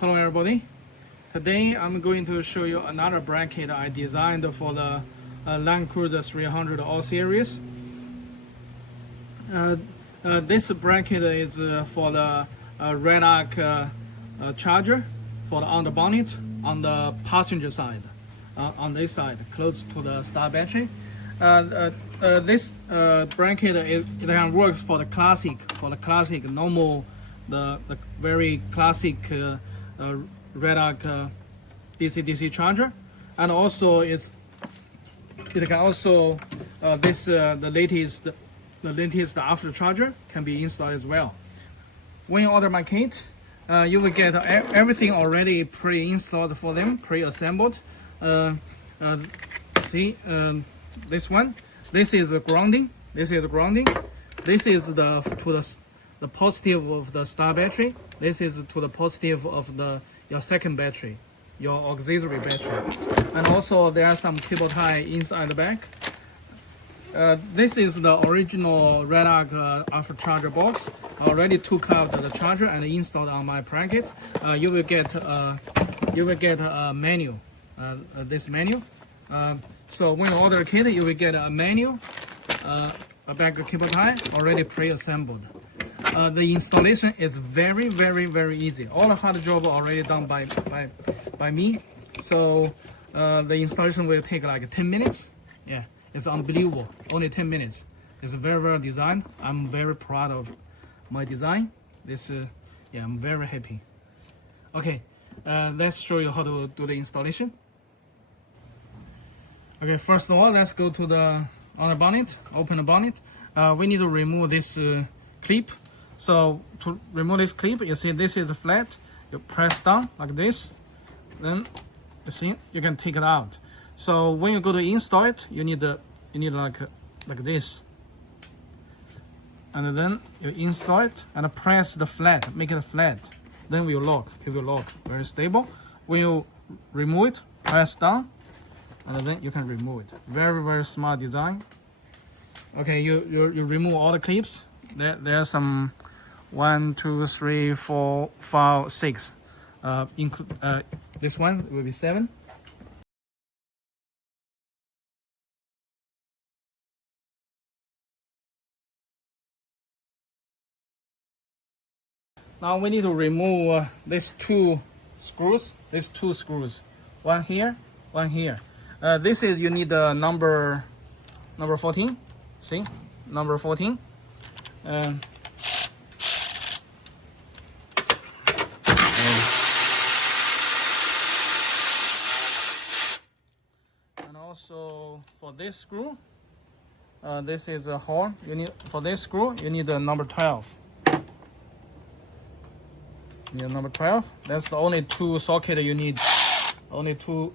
Hello everybody. Today I'm going to show you another bracket I designed for the LandCruiser 300 All Series. This bracket is for the RedArc charger for the underbonnet on the passenger side, on this side, close to the star battery. This bracket it works for the classic normal, the very classic RedArc DC charger, and also it can also the latest after charger can be installed as well. When you order my kit, you will get everything already pre-installed for them, pre-assembled. See this one. This is the grounding. This is the positive of the star battery. This is to the positive of your second battery, your auxiliary battery. And also there are some cable tie inside the back. This is the original RedArc after charger box. I already took out the charger and installed on my bracket. You will get a menu, this menu. So when you order a kit, you will get a menu, a back cable tie already pre-assembled. The installation is very easy. All the hard job already done by me. So the installation will take like 10 minutes. Yeah, it's unbelievable. Only 10 minutes. It's very well designed. I'm very proud of my design. Yeah, I'm very happy. Okay, let's show you how to do the installation. Okay, first of all, let's go to the Underbonnet. Open the bonnet. We need to remove this clip. So to remove this clip, you see this is flat. You press down like this, then you see you can take it out. So when you go to install it, you need like this, and then you install it and press the flat, make it flat. Then we will lock. It will lock very stable. When you remove it, press down, and then you can remove it. Very smart design. Okay, you remove all the clips. There are some 1, 2, 3, 4, 5, 6. This one will be 7. Now we need to remove these two screws. One here, one here. This is you need the number 14. See, number 14. And also for this screw, this is a hole. You need for this screw. You need the number 12. You need number 12. That's the only two socket you need. Only two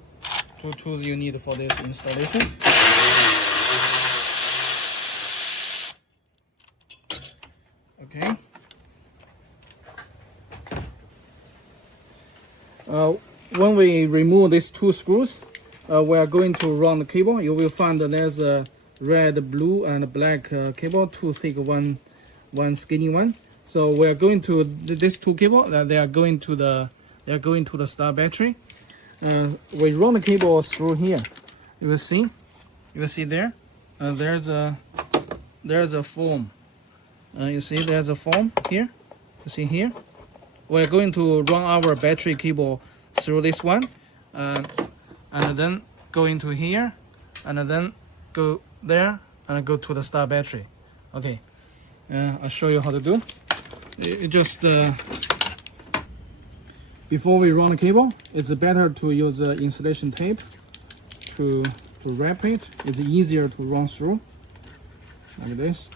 tools you need for this installation. Okay. When we remove these two screws, we are going to run the cable. You will find that there's a red, blue, and black cable, two thick, one skinny one. So we are going to these two cable. They are going to the star battery. We run the cable through here. You will see there. There's a foam. You see there's a foam here. You see here. We're going to run our battery cable through this one, and then go into here, and then go there, and go to the star battery. Okay, I'll show you how to do. It just before we run the cable, it's better to use insulation tape to wrap it. It's easier to run through like this.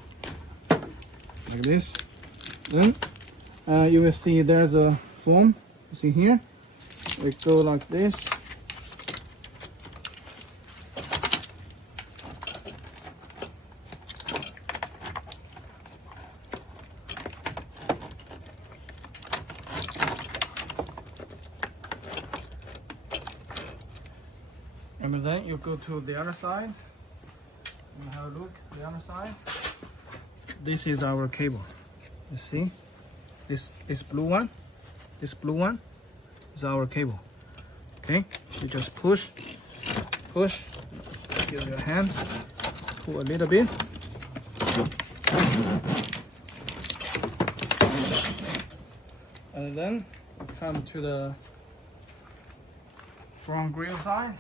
Then you will see there's a foam. You see here, we go like this. And then you go to the other side and have a look at the other side. This is our cable. You see this blue one, is our cable. Okay, you just push, use your hand, pull a little bit. And then we come to the front grill side.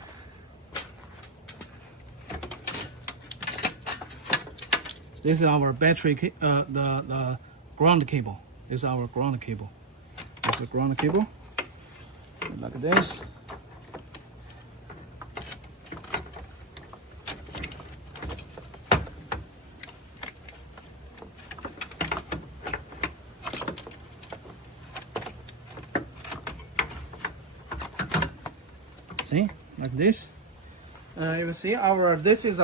This is our battery, the ground cable. This is our ground cable. This is the ground cable, like this. See, like this. You see this is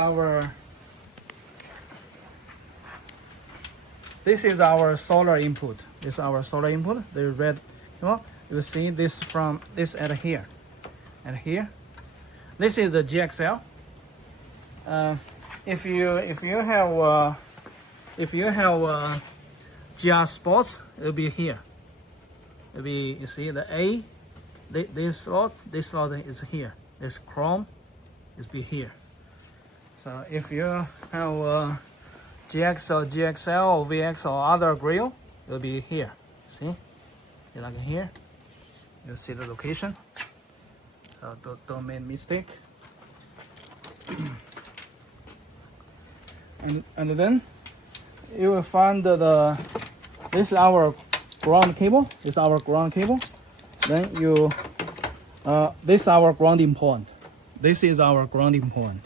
our solar input. This is our solar input. The red, you see this from this at here, and here. This is the GXL. If you have GR Sports, it'll be here. It'll be, you see the A. This slot is here. This chrome is be here. So if you have GX or GXL or VX or other grill, it'll be here. See, like here. You see the location. So don't make mistake. and then you will find this is our ground cable. This is our ground cable. Then this is our grounding point. This is our grounding point.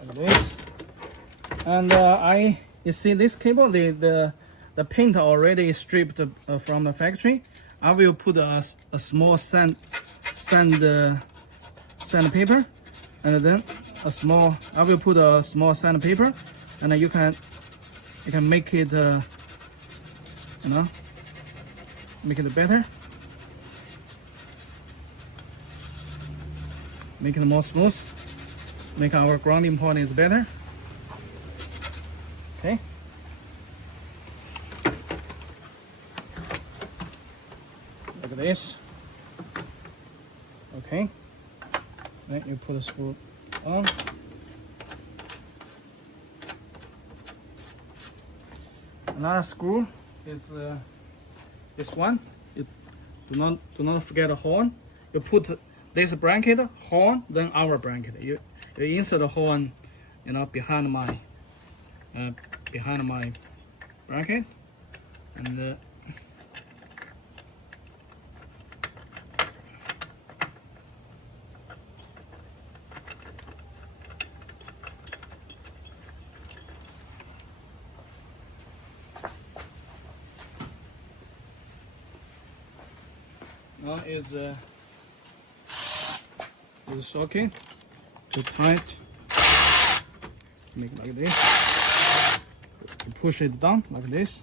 Like this. And you see this cable, the paint already stripped from the factory. I will put a small sandpaper. And then I will put a small sandpaper, and then you can make it, make it better, make it more smooth, make our grounding point is better. Okay. Like this. Okay. Then you put a screw on. Another screw is this one. You do not forget the horn. You put this bracket, horn, then our bracket. You insert the horn, behind my bracket, and now it's socket too tight. Make like this. You push it down like this.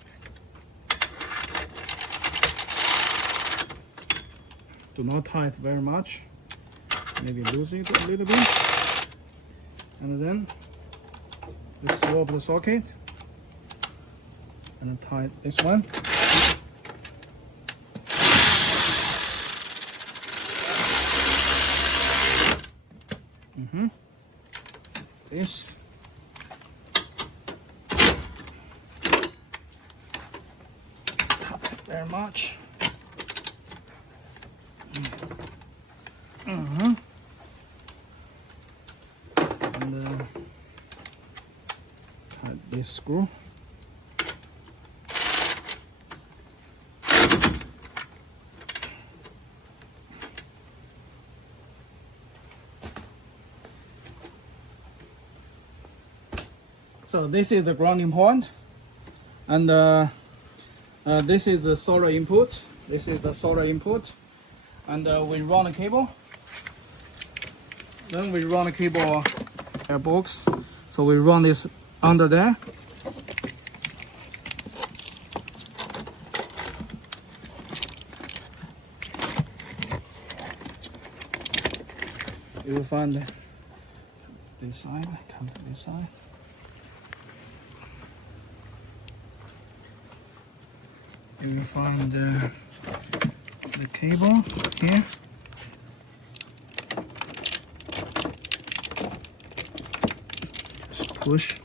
Do not tight very much. Maybe lose it a little bit. And then you swap the socket and tight this one. This. Tight very much. And tight this screw. So this is the grounding point, and this is the solar input. This is the solar input, and we run the cable. Then we run the cable box. So we run this under there. You will find this side. Come to this side. You will find the cable here. Just push.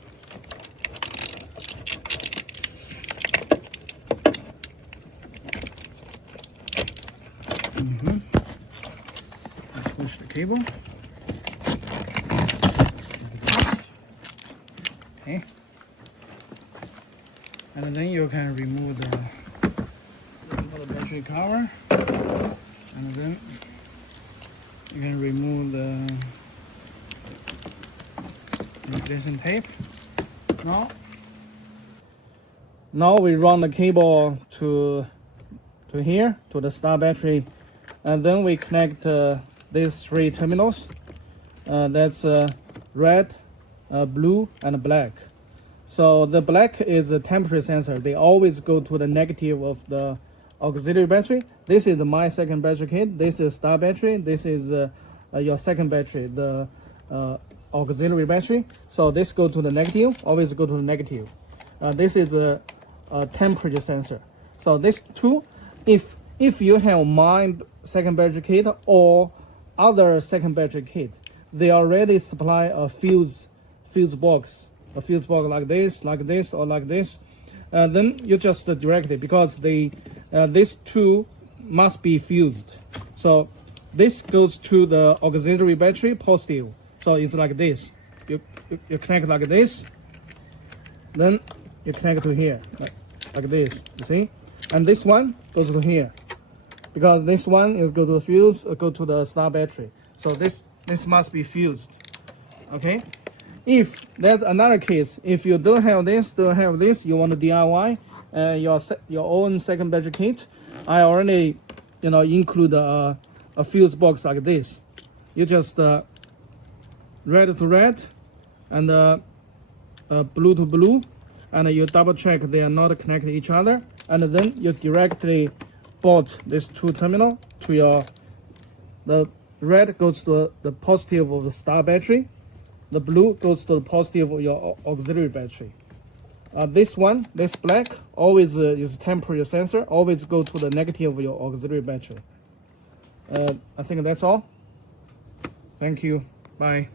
Push the cable. Okay. And then you can remove the battery cover, and then you can remove the insulation tape. Now we run the cable to here, to the star battery, and then we connect these three terminals. That's red, blue, and black. So the black is a temperature sensor. They always go to the negative of the auxiliary battery. This is my second battery kit. This is star battery. This is your second battery, the auxiliary battery. So this go to the negative, always go to the negative. This is a temperature sensor. So this two, if you have my second battery kit or other second battery kit, they already supply a fuse box. A fuse box like this, or like this. Then you just direct it, because these two must be fused. So this goes to the auxiliary battery positive. So it's like this. You connect like this. Then you connect to here, like this. You see? And this one goes to here, because this one is go to the fuse, go to the star battery. So this must be fused. Okay. If there's another case, if you don't have this, you want to DIY your own second battery kit, I already include a fuse box like this. You just red to red and blue to blue, and you double check they are not connected to each other, and then you directly bolt this two terminal to the red goes to the positive of the star battery. The blue goes to the positive of your auxiliary battery. This black, always is temperature sensor, always go to the negative of your auxiliary battery. I think that's all. Thank you. Bye.